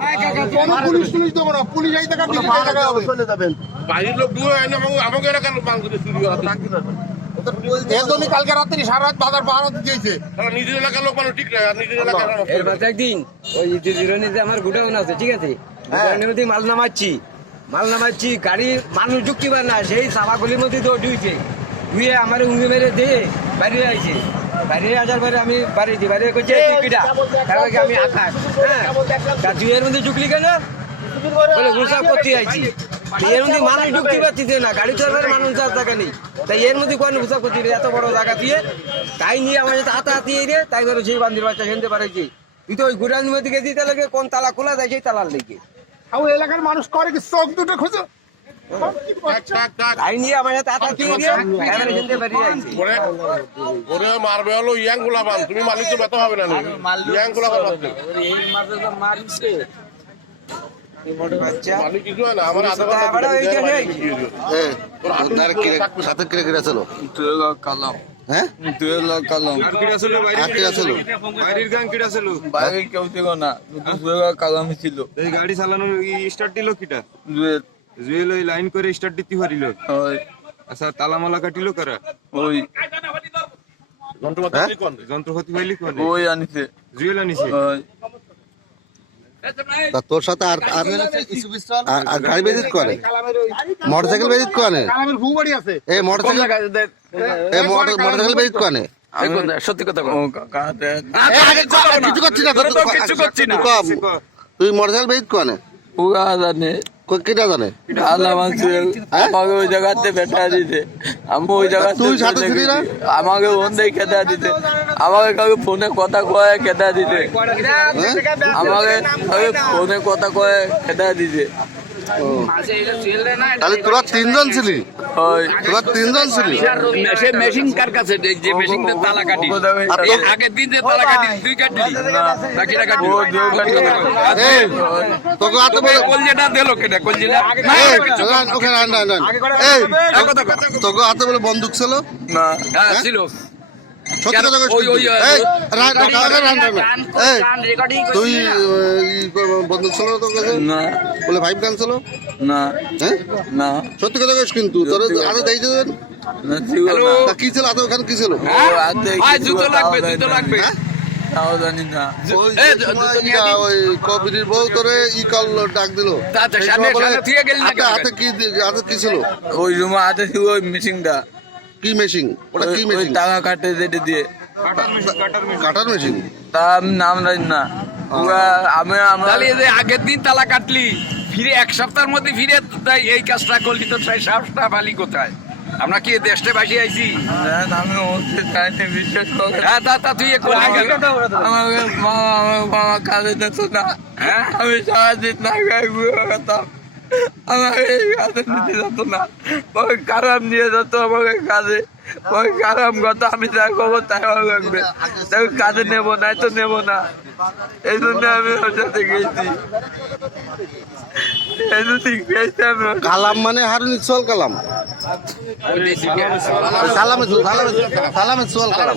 কোনো পুলিশ টুলিশ দেবো না। পুলিশ এই টাকা দিলে এই টাকা হবে? চলে যাবেন। বাইরের লোক দিয়ে এনে আমাকে আমাকে এলাকার লোক বাংলাদেশ চুরি করা একদমই কালকে রাত্রি সারা রাত বাজার পাহারা দিয়েছে নিজের এলাকার লোক মানে ঠিক নিজের এলাকার একদিন ওই জিরোনিতে আমার গোডাউন আছে ঠিক আছে? গোডাউনের মাল নামাচ্ছি। মাল নামাচ্ছি গাড়ি মানুষ ঢুকতে পারে না। সেই চাপাগুলির মধ্যে তো ঢুকছে। ধুয়ে আমার উঙে মেরে দিয়ে বাইরে আইছে। বাইরে আসার পরে আমি বাড়ি দিই বাইরে করছে টিকিটা তারপরে আমি আকাশ। হ্যাঁ। মধ্যে ঢুকলি কেন? বলে করতে আইছি এর মধ্যে মানুষ ঢুকতে না গাড়ি চলার মানুষ আর জায়গা নেই তাই এর মধ্যে কোন গুসাপ করছি এত বড় জায়গা দিয়ে? তাই নিয়ে আমার সাথে হাতাহাতি রে তাই করে সেই বান্দির বাচ্চা পারেছি তুই তো ওই গুড়ানির মধ্যে গেছিস তাহলে কোন তালা খোলা যায় সেই তালার লেগে? আর এলাকার মানুষ করে কি? চোখ দুটো খুঁজো। মারবে হলো ইয়াং তুমি মালিক তো ব্যথা হবে না ইয়াং। সাথে কিরে কিরে চলো কালাম হ্যাঁ? কালাম বাইরে কেউ ছিল না কালাম ছিল। এই গাড়ি চালানোর স্টার্ট দিল কিটা? জুয়েল ওই লাইন করে স্টার্ট দিতে পারিল ওই। আচ্ছা তালামালা কাটিল কারা। ওই। যন্ত্রপাতি পাইলি কোন ওই আনিছে। জুয়েল আনিছে? ওই। তা তোর সাথে আর আর আর- আর গাড়ি বেদিত করে মোটরসাইকেল বেদিত করে এই মোটরসাইকেল এই মোটরসাইকেল বেদিত করে সত্যি কথা ও কিছু করছি না কিছু করছি না। তুই মোটরসাইকেল বেদিত করে পুরা জানে। কিটা জানে? কালাম আছে আমাকে ওই জায়গাতে বেটা দিতে আমি ওই জায়গাতে তুই সাথে ছিলি না? আমাকে খেতে দিতে আমাকে কাউকে ফোনে কথা কয়ে খেদা দিতে হ্যাঁ? আমাকে কাউকে ফোনে কথা কয়ে খেতে দিতে তাহলে তোরা তিনজন ছিলি? তোরা তিনজন ছিলি? সে মেশিন কার কাছে? যে মেশিনটা তালা কাটি আগের দিন যে তালা কাটি তুই কাটি দুই কাটি তোকে হাতে বলে কলজেটা দিলো কেটে কলজেটা এই, ওখানে আন, আন। এই, তোকে হাতে বলে বন্দুক ছিল? না। হ্যাঁ ছিল। তুই আহ, ছিল না তোর কাছে? না। বলে ফাইভ গান ছিল না। হ্যাঁ? না। সত্যি কথা কইস কিন্তু তোর আরও দেই দেবেন? না ছিল না। তা কি ছিল? হাতে ওখানে কি ছিল? ও হাতে আয় কিছু জুতো লাগবে জুতো লাগবে। তাও জানি না। ওই বউ তোরে ই ডাক দিল। হাতে কি হাতে কি ছিল? রুমে হাতে ছিল ওই মেশিনটা কি মেশিন ওটা কি ওই- মেশিন টাকা কাটে যেতে দিয়ে। কাটার মেশিন তা আমি নাম জানি না। ওরা আমি আমরা তাহলে এই যে আগের দিন তালা কাটলি ফিরে এক সপ্তাহের মধ্যে ফিরে তাই এই কাজটা করলি তো সেই সাহসটা পালি কোথায়? আমরা কি দেশটা বাসি আইছি? আমি বিশ্বাস করে হ্যাঁ তা তা তুই এ করলি কেন? আমাকে বাবা আমার বাবা কাজে যেত না। হ্যাঁ? আমি সারাদিন না খাই ঘুরে বেড়াতাম আমাকে এই কাজে নিতে যেত না। কারাম নিয়ে যেত আমাকে কাজে। ওই কারাম কথা আমি যা করব তাই ভালো লাগবে তাই কাজে নেব না তো নেব না। এই জন্য আমি ওর সাথে গেছি। কালাম মানে হারুন সোয়াল কালাম। সালামে সালামে সালামে সোয়াল কালাম।